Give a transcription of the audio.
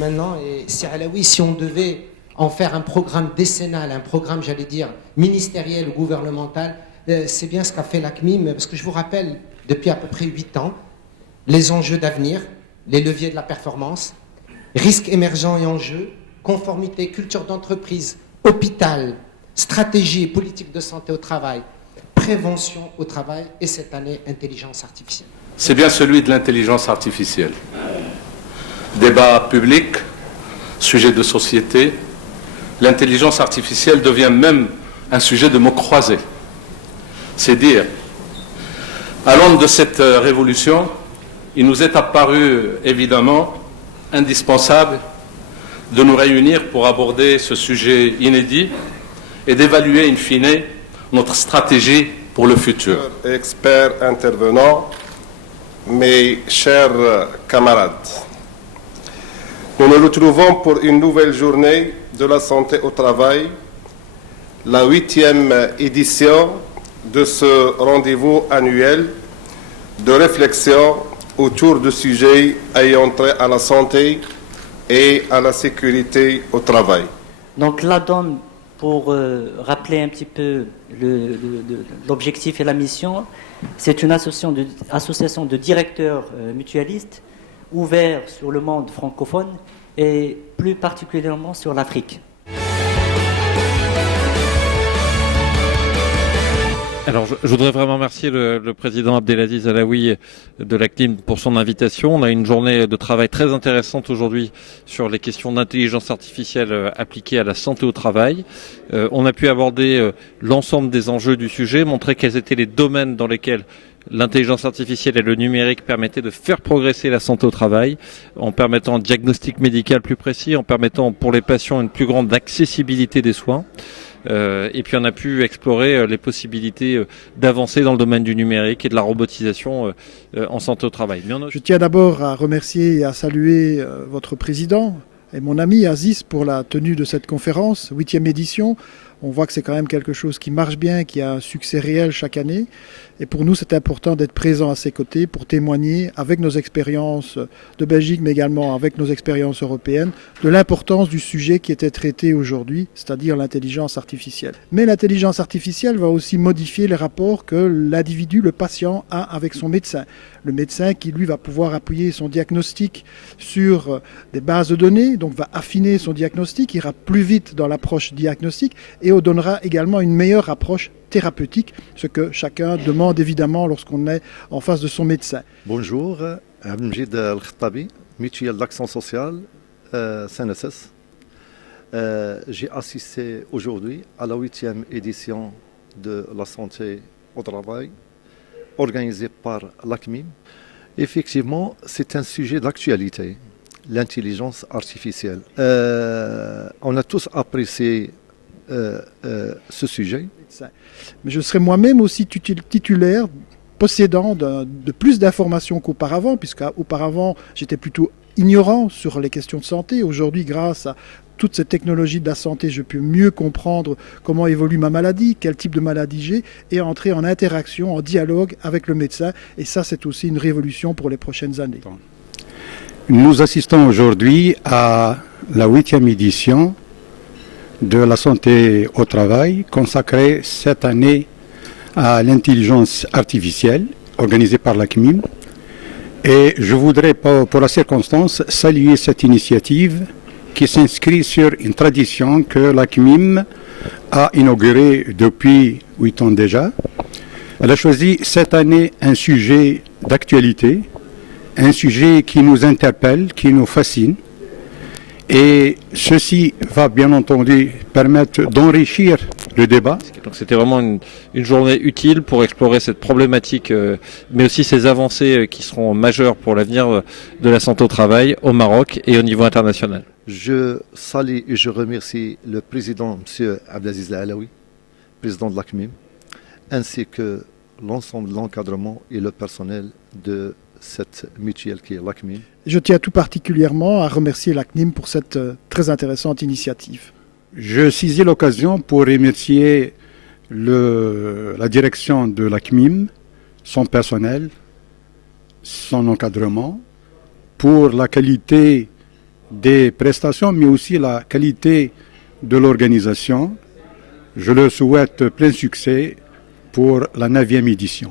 maintenant. Et c'est Alaoui, si on devait en faire un programme décennal, un programme, j'allais dire, ministériel ou gouvernemental, c'est bien ce qu'a fait la CMIM, parce que je vous rappelle, depuis à peu près 8 ans, les enjeux d'avenir, les leviers de la performance, risques émergents et enjeux, conformité, culture d'entreprise, hôpital, stratégie et politique de santé au travail, prévention au travail et cette année, intelligence artificielle. C'est bien celui de l'intelligence artificielle. Débat public, sujet de société, l'intelligence artificielle devient même un sujet de mots croisés. C'est dire, à l'aune de cette révolution, il nous est apparu évidemment indispensable de nous réunir pour aborder ce sujet inédit et d'évaluer in fine notre stratégie pour le futur. Experts intervenants, mes chers camarades, nous nous retrouvons pour une nouvelle journée de la santé au travail, la 8e édition de ce rendez-vous annuel de réflexion autour de sujets ayant trait à la santé et à la sécurité au travail. Donc l'ADOM, pour rappeler un petit peu l'objectif et la mission, c'est une association de directeurs mutualistes ouverts sur le monde francophone et plus particulièrement sur l'Afrique. Alors, je voudrais vraiment remercier le président Abdelaziz Alaoui de la CNIM pour son invitation. On a une journée de travail très intéressante aujourd'hui sur les questions d'intelligence artificielle appliquées à la santé au travail. On a pu aborder l'ensemble des enjeux du sujet, montrer quels étaient les domaines dans lesquels l'intelligence artificielle et le numérique permettaient de faire progresser la santé au travail, en permettant un diagnostic médical plus précis, en permettant pour les patients une plus grande accessibilité des soins. Et puis on a pu explorer les possibilités d'avancer dans le domaine du numérique et de la robotisation en santé au travail. Je tiens d'abord à remercier et à saluer votre président et mon ami Aziz pour la tenue de cette conférence, 8e édition. On voit que c'est quand même quelque chose qui marche bien, qui a un succès réel chaque année. Et pour nous, c'est important d'être présent à ses côtés pour témoigner avec nos expériences de Belgique, mais également avec nos expériences européennes, de l'importance du sujet qui était traité aujourd'hui, c'est-à-dire l'intelligence artificielle. Mais l'intelligence artificielle va aussi modifier les rapports que l'individu, le patient, a avec son médecin. Le médecin qui, lui, va pouvoir appuyer son diagnostic sur des bases de données, donc va affiner son diagnostic, ira plus vite dans l'approche diagnostique et donnera également une meilleure approche thérapeutique, ce que chacun demande évidemment lorsqu'on est en face de son médecin. Bonjour, Abdelmjid Al-Khattabi, mutuelle d'action sociale, CNSS. J'ai assisté aujourd'hui à la 8e édition de la santé au travail, organisée par l'ACMIM. Effectivement, c'est un sujet d'actualité, l'intelligence artificielle. On a tous apprécié ce sujet. Mais je serai moi-même aussi titulaire, possédant de plus d'informations qu'auparavant, puisqu'auparavant j'étais plutôt ignorant sur les questions de santé. Aujourd'hui, grâce à toutes ces technologies de la santé, je peux mieux comprendre comment évolue ma maladie, quel type de maladie j'ai, et entrer en interaction, en dialogue avec le médecin. Et ça, c'est aussi une révolution pour les prochaines années. Nous assistons aujourd'hui à la 8e édition de la santé au travail, consacrée cette année à l'intelligence artificielle, organisée par la CMIM. Et je voudrais, pour la circonstance, saluer cette initiative qui s'inscrit sur une tradition que la CMIM a inaugurée depuis 8 ans déjà. Elle a choisi cette année un sujet d'actualité, un sujet qui nous interpelle, qui nous fascine. Et ceci va bien entendu permettre d'enrichir le débat. Donc c'était vraiment une journée utile pour explorer cette problématique, mais aussi ces avancées qui seront majeures pour l'avenir de la santé au travail au Maroc et au niveau international. Je salue et je remercie le président, M. Abdelaziz Alaoui, président de l'ACMIM, ainsi que l'ensemble de l'encadrement et le personnel de cette mutuelle qui est l'ACMIM. Je tiens tout particulièrement à remercier l'ACNIM pour cette très intéressante initiative. Je saisis l'occasion pour remercier la direction de l'ACMIM, son personnel, son encadrement, pour la qualité des prestations, mais aussi la qualité de l'organisation. Je leur souhaite plein succès pour la 9e édition.